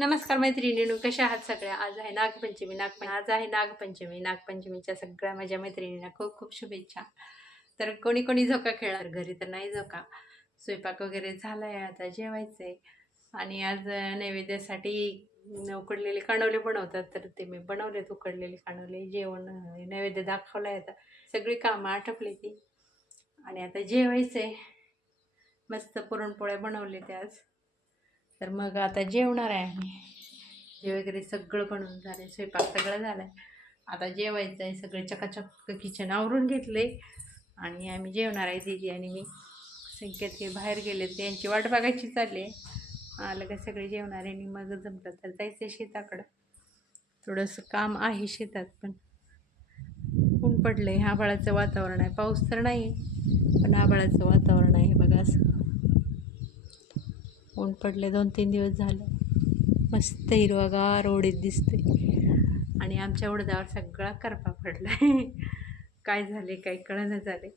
नमस्कार मैत्रिणींनो कशा आहात सगळ्या? आज आहे नागपंचमी नागपंचमी. आज आहे नागपंचमी. नागपंचमीच्या सगळ्या माझ्या मैत्रिणींना खूप खूप शुभेच्छा. तर कोणी कोणी झोका खेळणार? घरी तर नाही झोका. स्वयंपाक वगैरे झाला आहे आता जेवायचं आहे आणि आज नैवेद्यासाठी उकडलेले काणवले बनवतात तर ते मी बनवलेत उकडलेले काणवले जेवण नैवेद्य दाखवलं आहे आता. सगळी कामं आटपली ती. आणि आता जेवायचं आहे मस्त पुरणपोळ्या बनवले ते आज. तर मग आता जेवणार आहे आम्ही. जे वगैरे सगळं बनवून झालं स्वयंपाक सगळं झाला आहे आता जेवायचं आहे सगळे चकाचक किचन आवरून घेतले आणि आम्ही जेवणार आहे दिदी आणि मी. संकेत हे बाहेर गेले त्यांची वाट बघायची चालली आहे. आलं का सगळे जेवणार आहे आणि मग जमलं तर जायचं आहे शेताकडं. थोडंसं काम आहे शेतात पण ऊन पडलं आहे आभाळाचं वातावरण आहे. पाऊस तर नाही पण आभाळाचं वातावरण आहे बघा असं. ऊन पडले दोन तीन दिवस झालं. मस्त हिरवागार ओढीत दिसते. आणि आमच्या उडदावर सगळा करपा पडला काय झाले काय कळणं झाले.